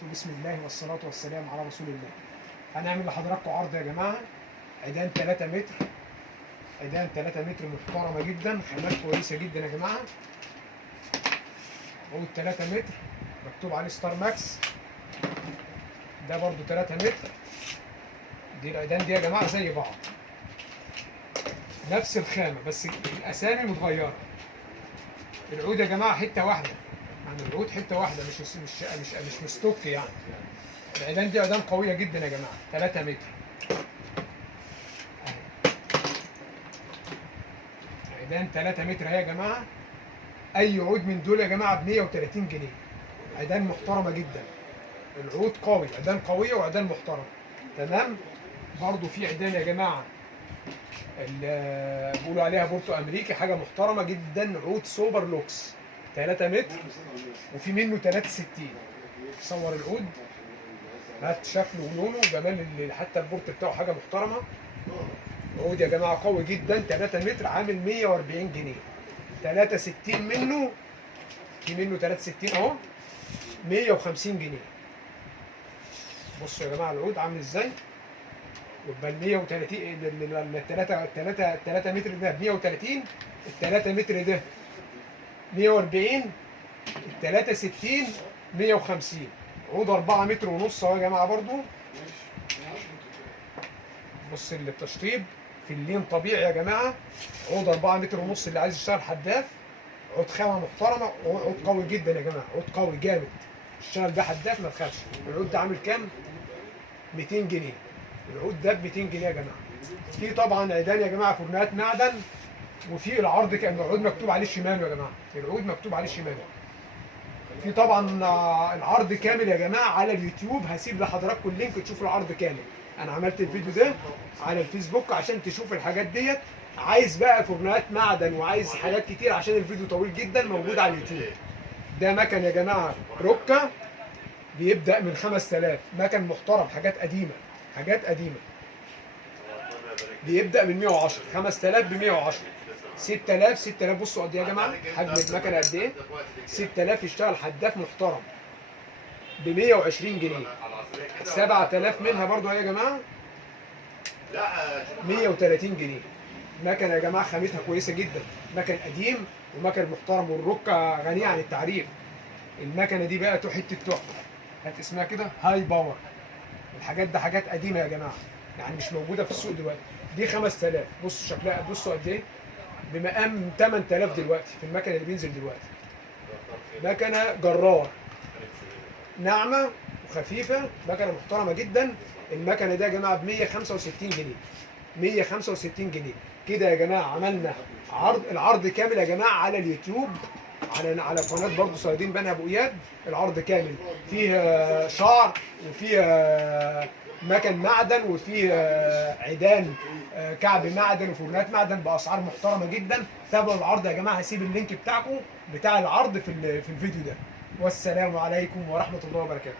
وبركاته. بسم الله والصلاة والسلام على رسول الله. هنعمل لحضراتكم عرض يا جماعة، عيدان 3 متر، عيدان 3 متر محترمة جدا، خامات كويسة جدا يا جماعة. عود 3 متر مكتوب عليه ستار ماكس، ده برضو 3 متر. دي العيدان دي يا جماعة زي بعض، نفس الخامة بس الأسامي متغيرة. العود يا جماعة حتة واحدة، يعني العود حتة واحدة، مش مستوك يعني. العيدان دي عيدان قوية جدا يا جماعة، 3 متر. عيدان 3 متر اهي يا جماعة. أي عود من دول يا جماعة ب 130 جنيه. عيدان محترمة جدا، العود قوي، عيدان قوية وعيدان محترمة. تمام؟ برضه في عيدان يا جماعة اللي بيقولوا عليها بورتو أمريكي، حاجة محترمة جدا، عود سوبر لوكس 3 متر، وفي منه 63. صور العود، هات شكله ولونه وجمال، حتى البورت بتاعه حاجه محترمه. عود يا جماعه قوي جدا، 3 متر، عامل 140 جنيه. 63 منه، في منه 63 اهو، 150 جنيه. بصوا يا جماعه العود عامل ازاي. يبقى ال 130 ال 3 متر ده ب 130، ال 3 متر ده 140، ال 63 150. عود 4 متر ونص اهو يا جماعه برضو. بص اللي التشطيب في اللين طبيعي يا جماعه. عود 4 متر ونص اللي عايز يشتغل حداف، عود خامه محترمه، عود قوي جدا يا جماعه، عود قوي جامد، اشتغل ده حداف ما تخافش. العود ده عامل كام؟ 200 جنيه. العود ده ب 200 جنيه يا جماعه. في طبعا عيدان يا جماعه فرنات معدن، وفي العرض كان العود مكتوب عليه شماله يا جماعه، العود مكتوب عليه شماله. في طبعا العرض كامل يا جماعه على اليوتيوب، هسيب لحضراتكم اللينك تشوفوا العرض كامل. انا عملت الفيديو ده على الفيسبوك عشان تشوف الحاجات ديت. عايز بقى فرنات معدن وعايز حاجات كتير عشان الفيديو طويل جدا، موجود على اليوتيوب. ده مكن يا جماعه روكا، بيبدا من 5000، مكن محترم، حاجات قديمه، حاجات قديمه. بيبدا من 110، 5000 ب 110، 6000. بصوا قد ايه يا جماعه حجم المكنه قد ايه. 6000 يشتغل حداف محترم ب 120 جنيه. 7000 منها برضو يا جماعه 130 جنيه. مكنه يا جماعه خامتها كويسه جدا، مكن قديم ومكن محترم، والركه غنيه عن التعريف. المكنه دي بقى حته تحفه، هات اسمها كده هاي باور. الحاجات ده حاجات قديمه يا جماعه، يعني مش موجوده في السوق دلوقتي. دي 5000، بصوا شكلها، بصوا قد ايه، بمقام 8000 دلوقتي في المكن اللي بينزل دلوقتي. مكنه جرار، ناعمه وخفيفه، مكنه محترمه جدا. المكنه دي يا جماعه ب 165 جنيه، 165 جنيه. كده يا جماعه عملنا عرض، العرض كامل يا جماعه على اليوتيوب، على قناه برضه صيادين بني ابو اياد. العرض كامل فيه شعر، وفيه مكن معدن، وفيه عيدان كعب معدن، وفرنات معدن باسعار محترمه جدا. تابعوا العرض يا جماعه، هسيب اللينك بتاعكم بتاع العرض في الفيديو ده. والسلام عليكم ورحمه الله وبركاته.